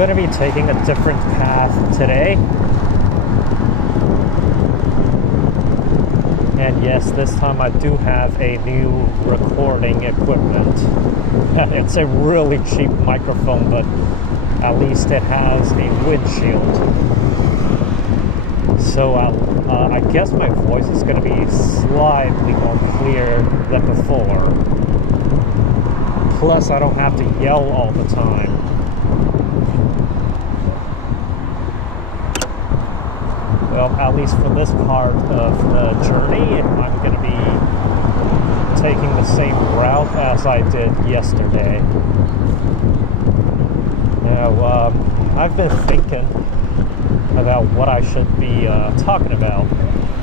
going to be taking a different path today. And yes, this time I do have a new recording equipment. It's a really cheap microphone, but at least it has a windshield. So I guess my voice is going to be slightly more clear than before. Plus, I don't have to yell all the time. Well, at least for this part of the journey, I'm going to be taking the same route as I did yesterday. Now, I've been thinking about what I should be talking about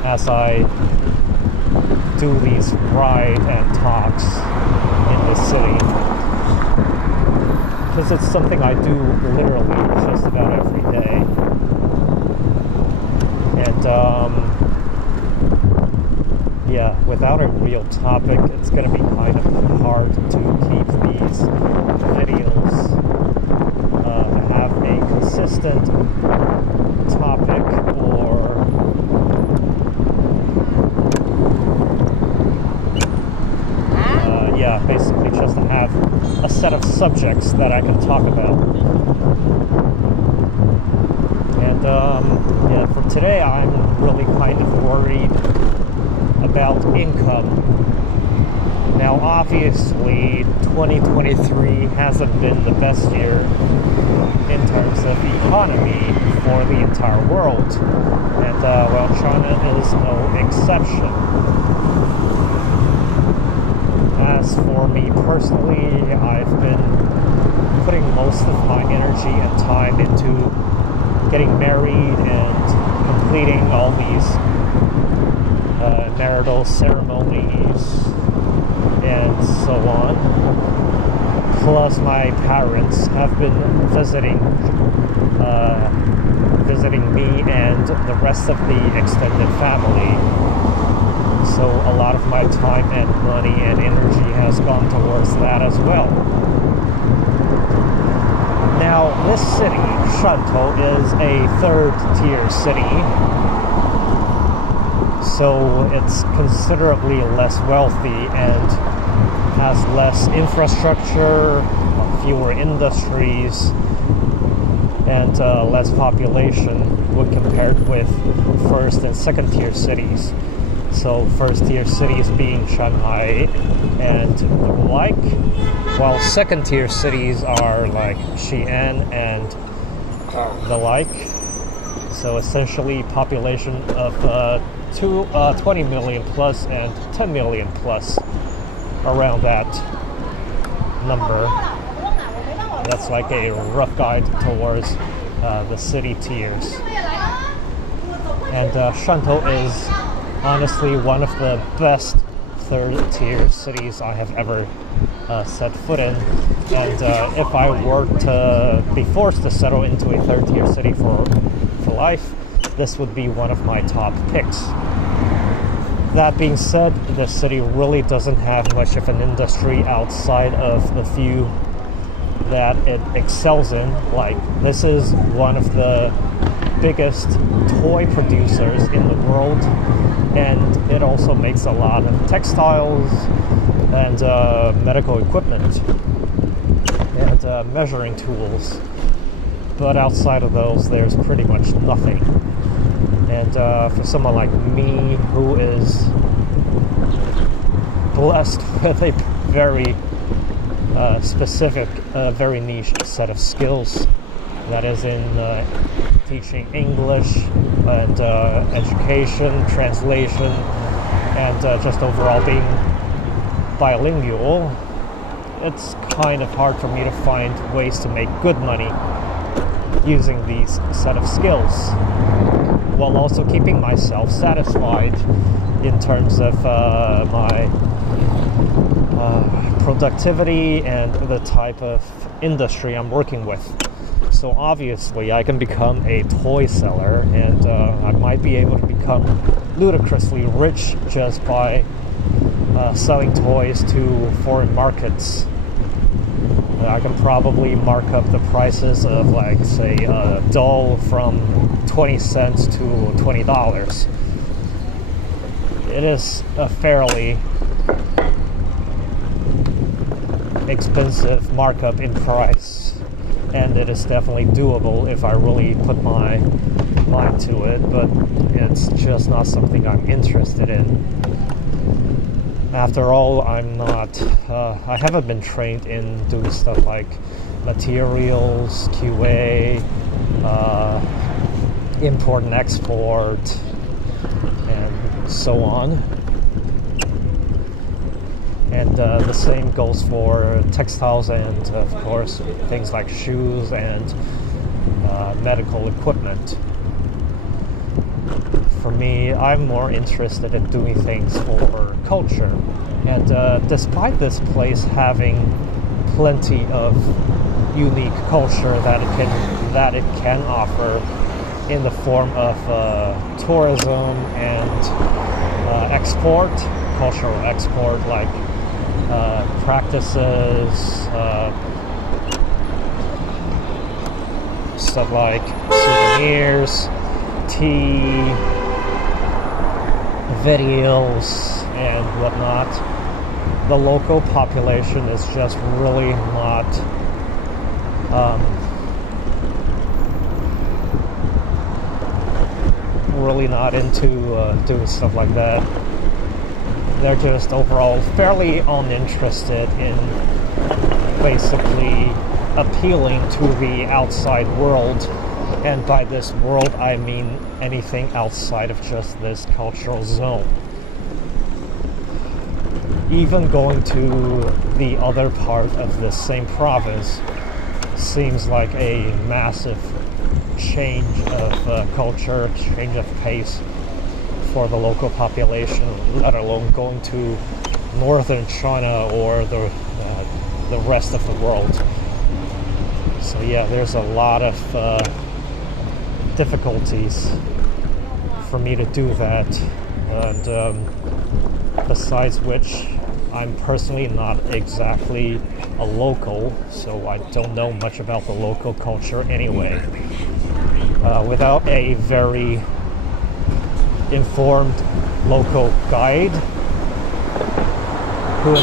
as I do these ride and talks in the city. Because it's something I do literally just about every day. And yeah, without a real topic, it's going to be kind of hard to keep these videos have a consistent topic or yeah, basically just to have a set of subjects that I can talk about. And yeah, for today I'm really kind of worried about income. Now obviously 2023 hasn't been the best year in terms of economy for the entire world, and well, China is no exception. As for me personally, I've been putting most of my energy and time into getting married and completing all these marital ceremonies and so on. Plus, my parents have been visiting me and the rest of the extended family. So a lot of my time and money and energy has gone towards that as well. Now, this city, Shantou, is a third-tier city, so it's considerably less wealthy and has less infrastructure, fewer industries, and less population when compared with first and second-tier cities. So first-tier cities being Shanghai and the like, while second-tier cities are like Xi'an and the like. So essentially population of 20 million plus and 10 million plus, around that number. That's like a rough guide towards the city tiers. And Shantou is honestly one of the best third-tier cities I have ever set foot in. And if I were to be forced to settle into a third-tier city for life, this would be one of my top picks. That being said, the city really doesn't have much of an industry outside of the few that it excels in. Like, this is one of the biggest toy producers in the world, and it also makes a lot of textiles and medical equipment and measuring tools. But outside of those, there's pretty much nothing. And for someone like me, who is blessed with a very specific, very niche set of skills, that is in teaching English and education, translation, and just overall being bilingual, it's kind of hard for me to find ways to make good money using these set of skills, while also keeping myself satisfied in terms of my productivity and the type of industry I'm working with. So obviously I can become a toy seller, and I might be able to become ludicrously rich just by selling toys to foreign markets. I can probably mark up the prices of, like, say, a doll from 20 cents to $20. It is a fairly expensive markup in price, and it is definitely doable if I really put my mind to it, but it's just not something I'm interested in. After all, I'm not, I haven't been trained in doing stuff like materials, QA, import and export, and so on. And the same goes for textiles and, of course, things like shoes and medical equipment. For me, I'm more interested in doing things for culture. And despite this place having plenty of unique culture that it can offer in the form of tourism and export, cultural export, like practices, stuff like souvenirs, tea, videos, and whatnot. The local population is just really not into doing stuff like that. They're just overall fairly uninterested in basically appealing to the outside world. And by this world, I mean anything outside of just this cultural zone. Even going to the other part of the same province seems like a massive change of culture, change of pace for the local population, let alone going to northern China or the rest of the world. So yeah, there's a lot of difficulties for me to do that, and besides which, I'm personally not exactly a local, so I don't know much about the local culture anyway. Without a very informed local guide who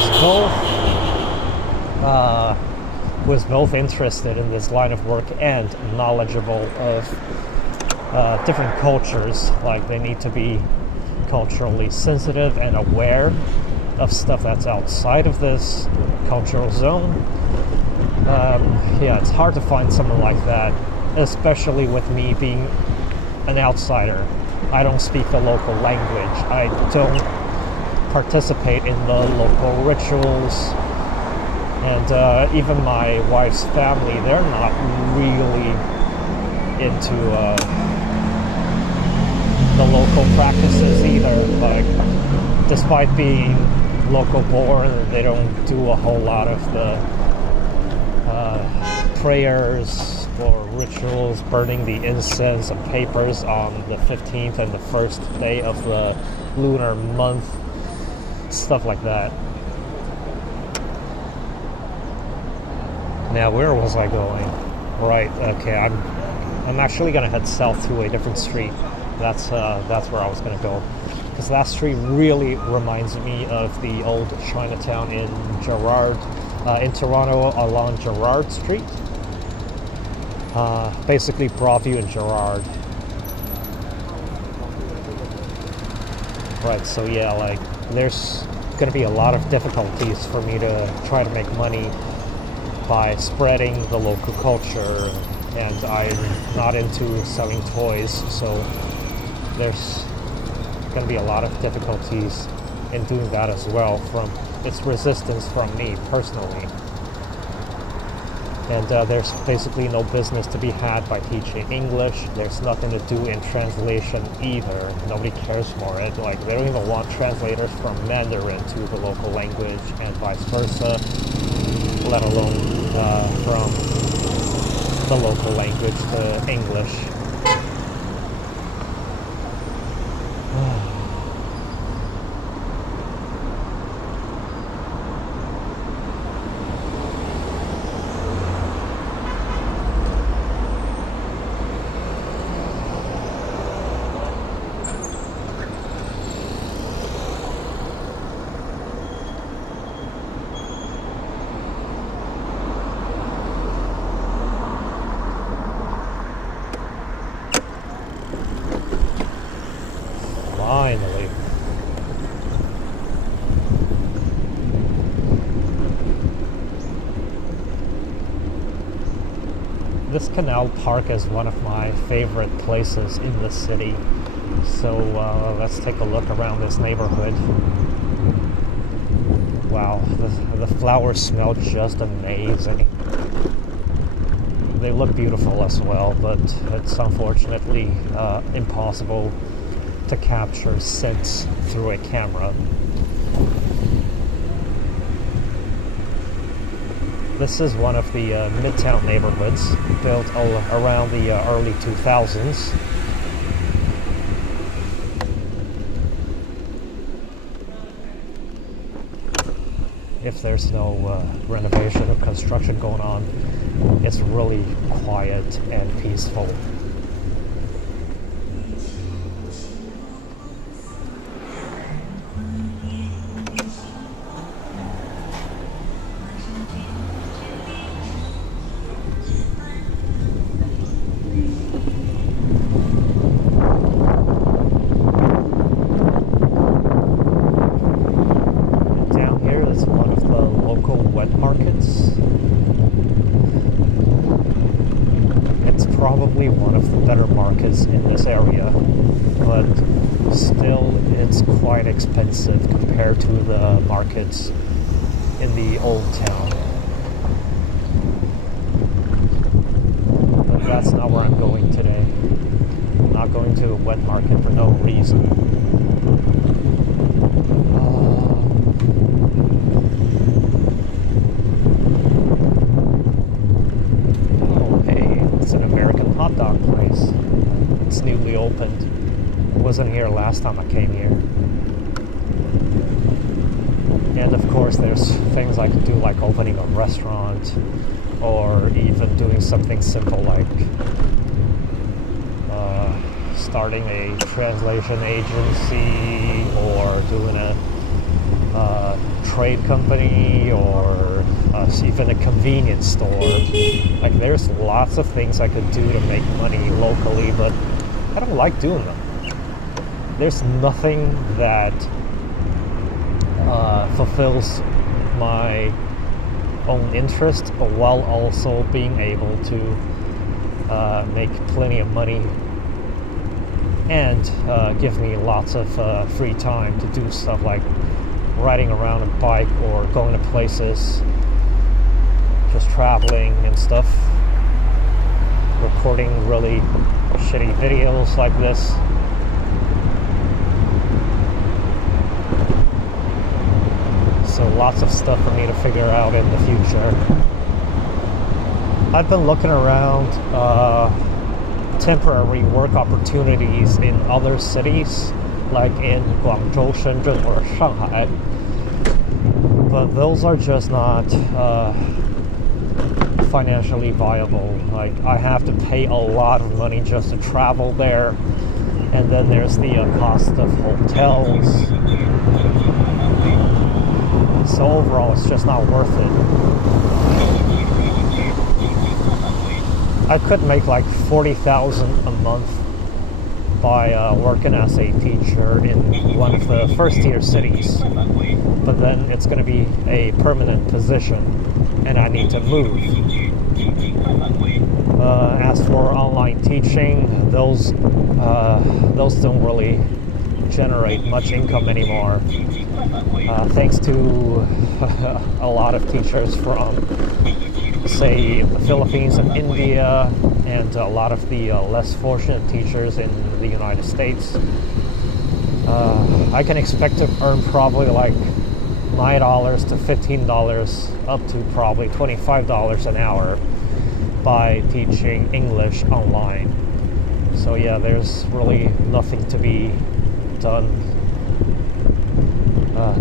is both interested in this line of work and knowledgeable of different cultures, like they need to be culturally sensitive and aware of stuff that's outside of this cultural zone. Yeah, it's hard to find someone like that, especially with me being an outsider. I don't speak the local language. I don't participate in the local rituals. And even my wife's family, they're not really into the local practices either. Like, despite being local born, they don't do a whole lot of the prayers or rituals, burning the incense and papers on the 15th and the first day of the lunar month, stuff like that. Now, where was I going? Right, okay, I'm actually gonna head south to a different street. That's where I was gonna go, because that street really reminds me of the old Chinatown in Toronto along Gerrard Street. Basically Broadview and Gerrard. Right, so yeah, like, there's gonna be a lot of difficulties for me to try to make money by spreading the local culture, and I'm not into selling toys, so there's going to be a lot of difficulties in doing that as well. It's resistance from me personally, and there's basically no business to be had by teaching English. There's nothing to do in translation either. Nobody cares for it. Like, they don't even want translators from Mandarin to the local language and vice versa, let alone from the local language to English. this canal park is one of my favorite places in the city. So let's take a look around this neighborhood. Wow, the flowers smell just amazing. They look beautiful as well, but it's unfortunately impossible to capture scents through a camera. This is one of the Midtown neighborhoods built around the early 2000s. If there's no renovation or construction going on, it's really quiet and peaceful. Probably one of the better markets in this area, but still it's quite expensive compared to the markets in the old town. But that's not where I'm going today. I'm not going to a wet market for no reason. Hot dog place. It's newly opened. I wasn't here last time I came here. And of course there's things I could do, like opening a restaurant, or even doing something simple like starting a translation agency, or doing a trade company, or even a convenience store. Like, there's lots of things I could do to make money locally, but I don't like doing them. There's nothing that fulfills my own interest while also being able to make plenty of money and give me lots of free time to do stuff like riding around a bike or going to places, just traveling and stuff, recording really shitty videos like this. So lots of stuff for me to figure out in the future. I've been looking around temporary work opportunities in other cities, like in Guangzhou, Shenzhen, or Shanghai. But those are just not financially viable. Like, I have to pay a lot of money just to travel there, and then there's the cost of hotels. So overall, it's just not worth it. I could make like $40,000 a month by working as a teacher in one of the first-tier cities, but then it's going to be a permanent position, and I need to move. As for online teaching, those don't really generate much income anymore. Thanks to a lot of teachers from, say, the Philippines and India, and a lot of the less fortunate teachers in the United States. I can expect to earn probably like $9 to $15, up to probably $25 an hour by teaching English online. So yeah, there's really nothing to be done.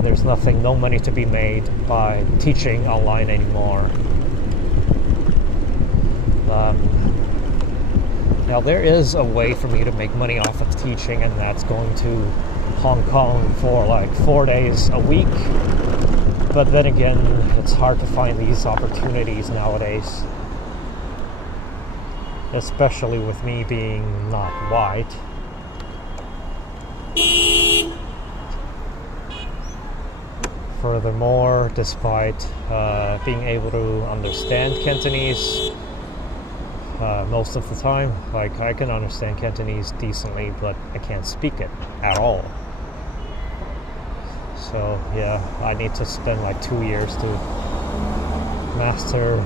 There's no money to be made by teaching online anymore. Now, there is a way for me to make money off of teaching, and that's going to Hong Kong for like 4 days a week. But then again, it's hard to find these opportunities nowadays, especially with me being not white. Furthermore, despite being able to understand Cantonese, most of the time. Like, I can understand Cantonese decently, but I can't speak it at all. So yeah, I need to spend like 2 years to master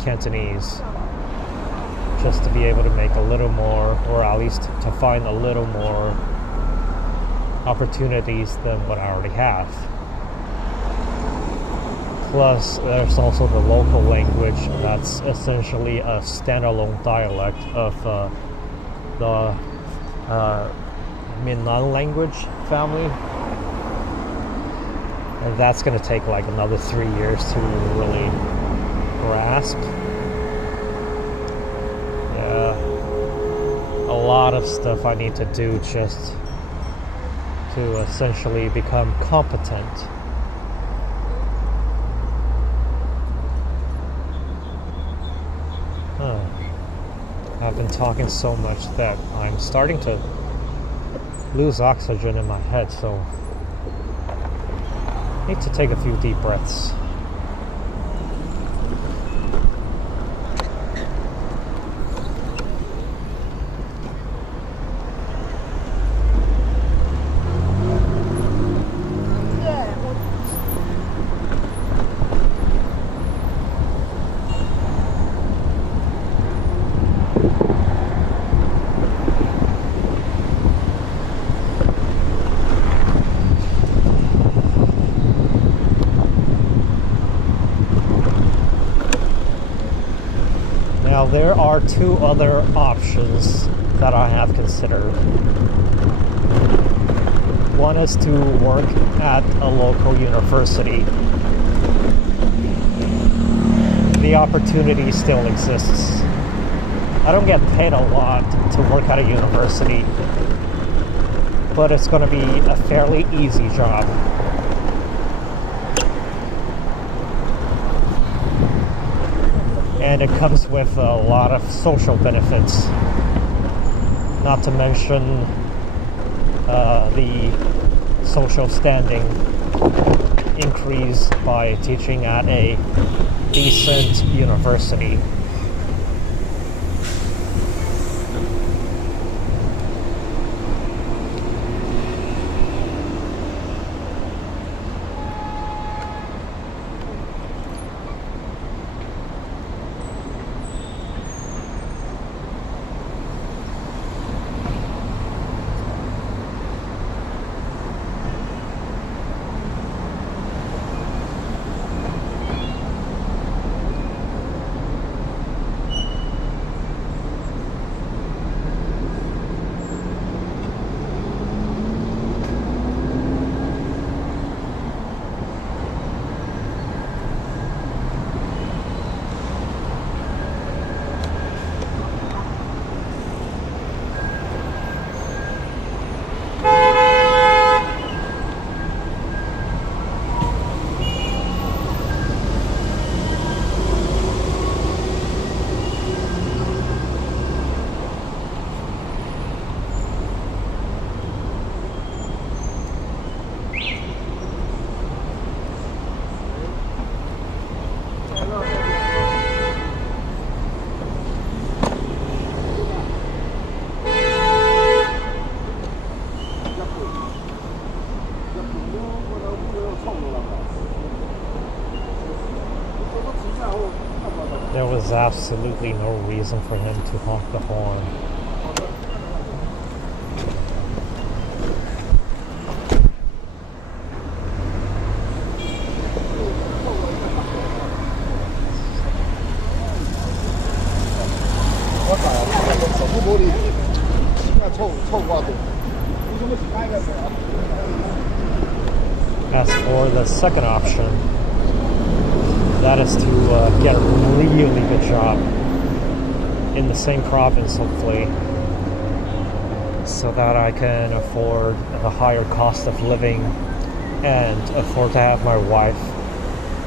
Cantonese, just to be able to make a little more, or at least to find a little more opportunities than what I already have. Plus, there's also the local language that's essentially a standalone dialect of the Minnan language family. And that's going to take like another 3 years to really grasp. Yeah, a lot of stuff I need to do just to essentially become competent. I've been talking so much that I'm starting to lose oxygen in my head, so I need to take a few deep breaths. Now, there are 2 other options that I have considered. One is to work at a local university. The opportunity still exists. I don't get paid a lot to work at a university, but it's going to be a fairly easy job. And it comes with a lot of social benefits, not to mention the social standing increase by teaching at a decent university. There was absolutely no reason for him to honk the horn. As for the second option, that is to get a really good job in the same province, hopefully, so that I can afford a higher cost of living and afford to have my wife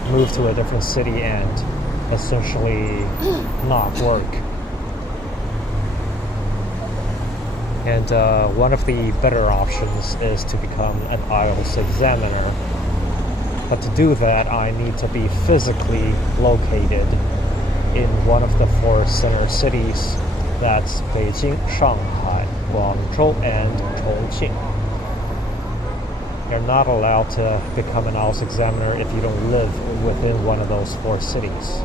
move to a different city and essentially not work. And one of the better options is to become an IELTS examiner. But to do that, I need to be physically located in one of the four center cities. That's Beijing, Shanghai, Guangzhou, and Chongqing. You're not allowed to become an IELTS examiner if you don't live within one of those four cities.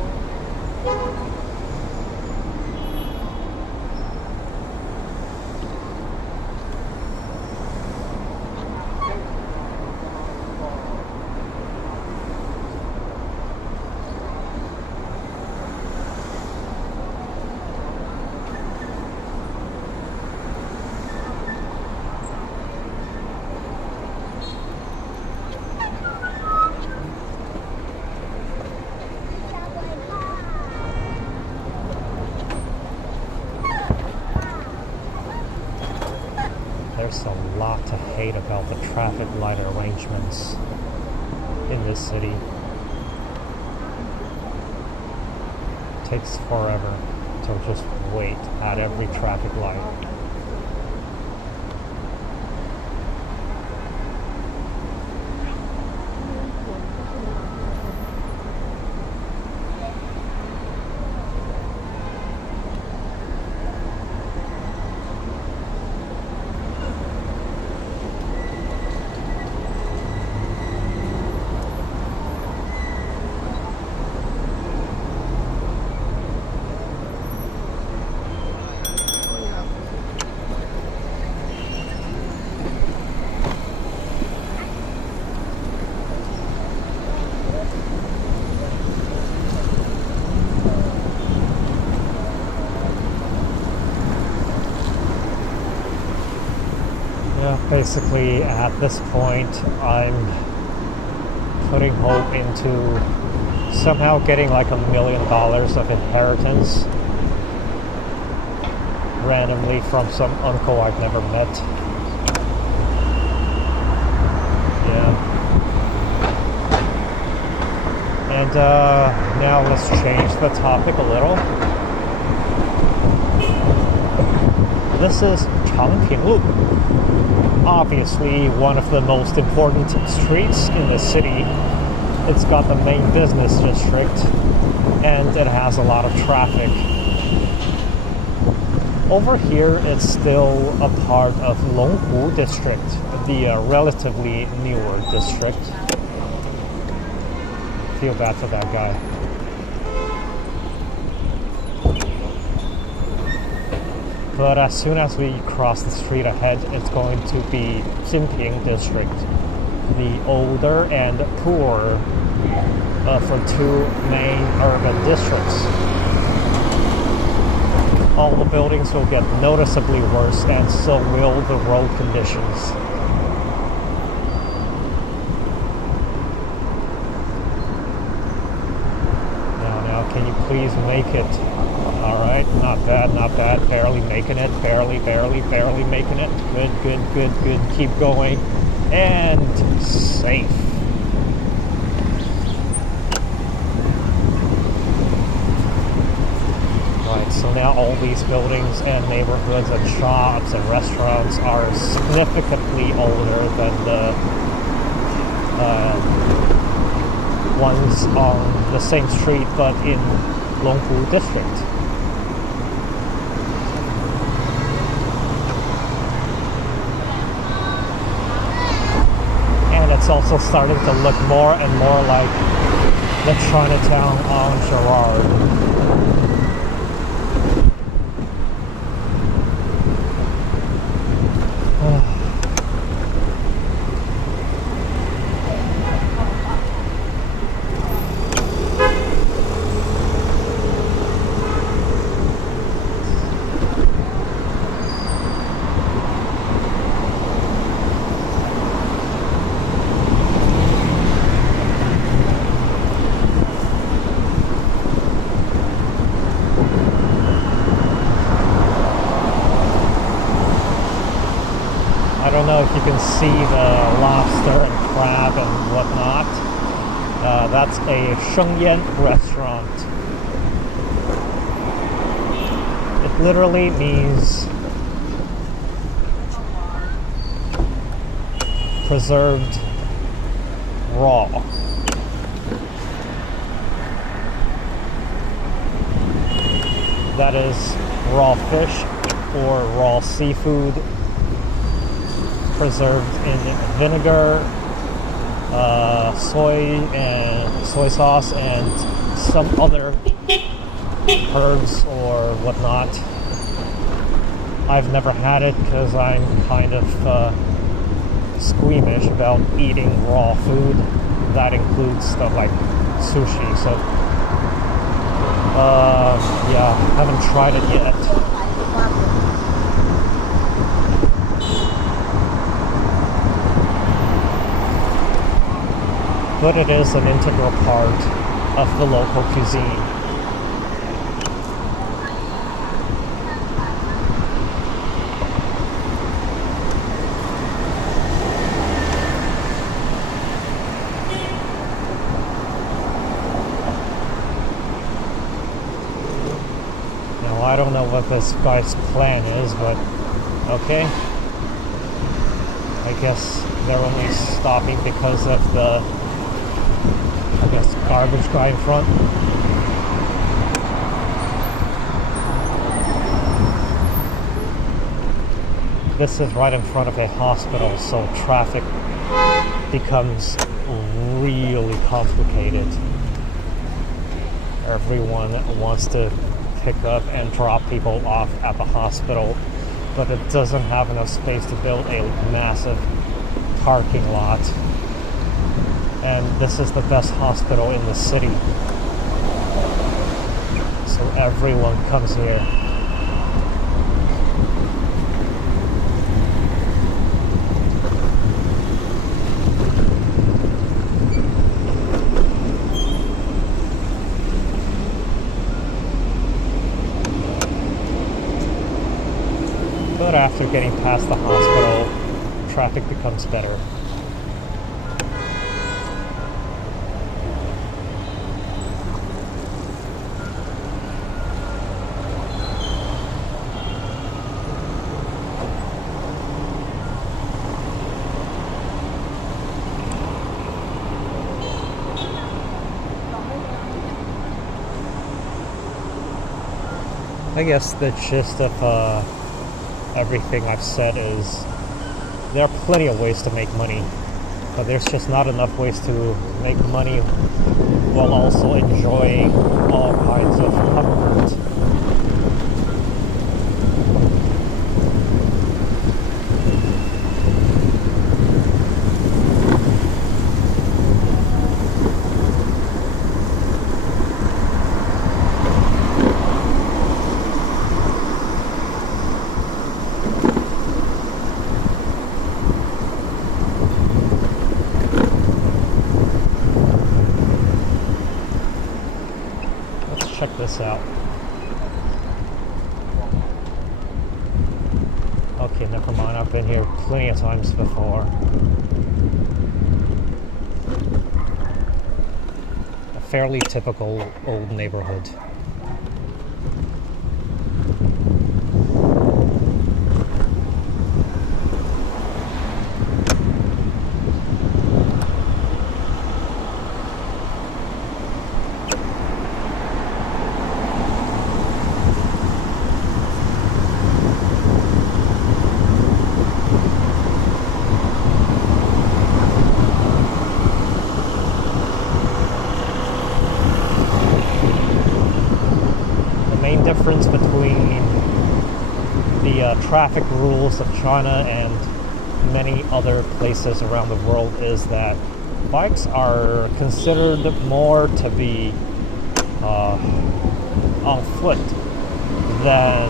There's a lot to hate about the traffic light arrangements in this city. It takes forever to just wait at every traffic light. Basically, at this point, I'm putting hope into somehow getting like $1 million of inheritance randomly from some uncle I've never met. Yeah. And now let's change the topic a little. This is Changpinglu. Obviously one of the most important streets in the city. It's got the main business district and it has a lot of traffic. Over here it's still a part of Longhu district, the relatively newer district. Feel bad for that guy. But as soon as we cross the street ahead, it's going to be Jinping district, the older and poorer of the two main urban districts. All the buildings will get noticeably worse, and so will the road conditions. Now, can you please make it? Alright, not bad, barely making it, barely making it. Good, keep going. And safe. Right, so now all these buildings and neighborhoods and shops and restaurants are significantly older than the ones on the same street but in Longhu district. It's also starting to look more and more like the Chinatown on Gerrard. I don't know if you can see the lobster and crab and whatnot. That's a Shengyan restaurant. It literally means preserved raw. that is raw fish or raw seafood preserved in vinegar, soy sauce, and some other herbs or whatnot. I've never had it because I'm kind of squeamish about eating raw food. That includes stuff like sushi. So, yeah, haven't tried it yet. But it is an integral part of the local cuisine. Now, I don't know what this guy's plan is, but okay. I guess they're only stopping because of the garbage guy in front. This is right in front of a hospital, so traffic becomes really complicated. Everyone wants to pick up and drop people off at the hospital, but it doesn't have enough space to build a massive parking lot. And this is the best hospital in the city, so everyone comes here. But after getting past the hospital, traffic becomes better. I guess the gist of everything I've said is there are plenty of ways to make money, but there's just not enough ways to make money while also enjoying all kinds of comfort. Check this out. Okay, never mind. I've been here plenty of times before. A fairly typical old neighborhood. Difference between the traffic rules of China and many other places around the world is that bikes are considered more to be on foot than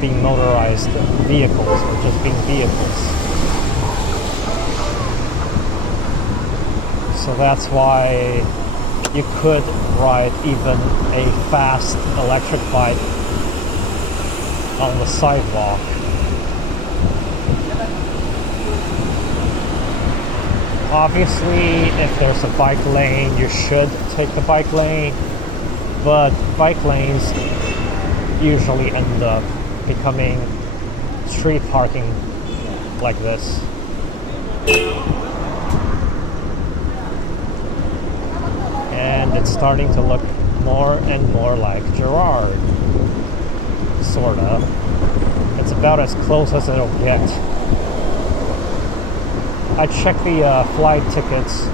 being motorized vehicles or just being vehicles. So that's why you could ride even a fast electric bike on the sidewalk. Obviously, if there's a bike lane, you should take the bike lane, but bike lanes usually end up becoming street parking like this. And it's starting to look more and more like Gerard. Sorta. It's about as close as it'll get. I checked the flight tickets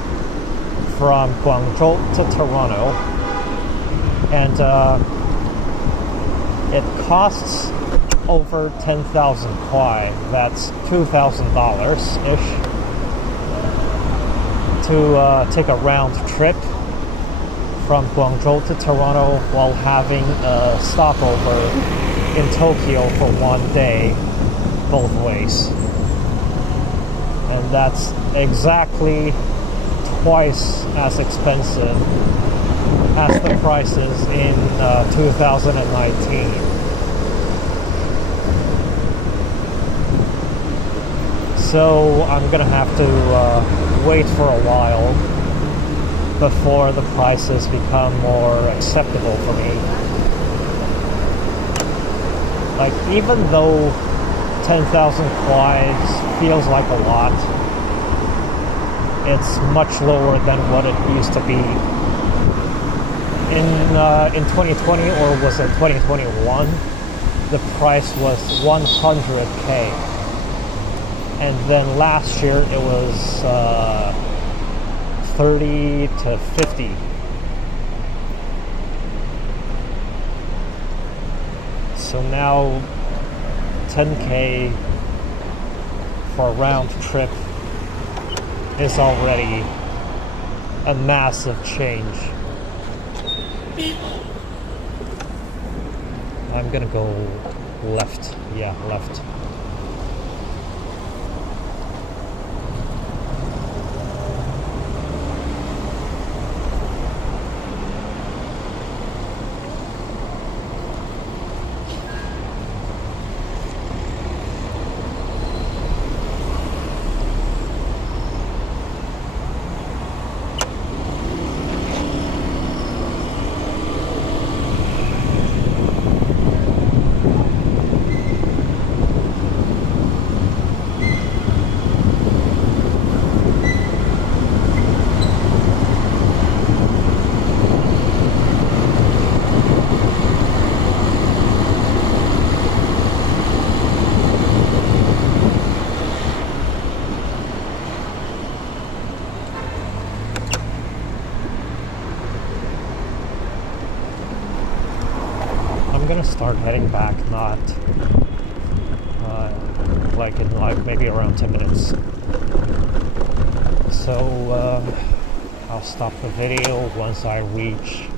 from Guangzhou to Toronto, and it costs over 10,000 kwai. That's $2,000-ish to take a round trip from Guangzhou to Toronto while having a stopover in Tokyo for 1 day, both ways. And that's exactly twice as expensive as the prices in 2019. So I'm gonna have to wait for a while before the prices become more acceptable for me. Like, even though 10,000 kwai feels like a lot, it's much lower than what it used to be in 2020, or was it 2021? The price was 100k, and then last year it was 30 to 50. So now 10k for a round trip is already a massive change. I'm gonna go left. Yeah, left. I'm gonna start heading back, not in maybe around 10 minutes. So I'll stop the video once I reach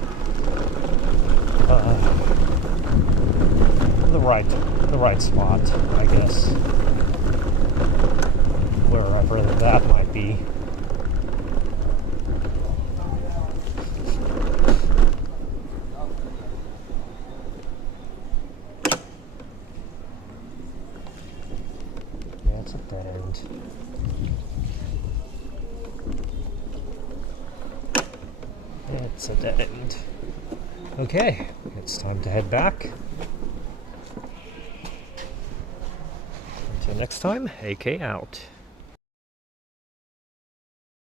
the right spot, I guess, wherever that might be. It's a dead end. It's a dead end. Okay, it's time to head back. Until next time, AK out.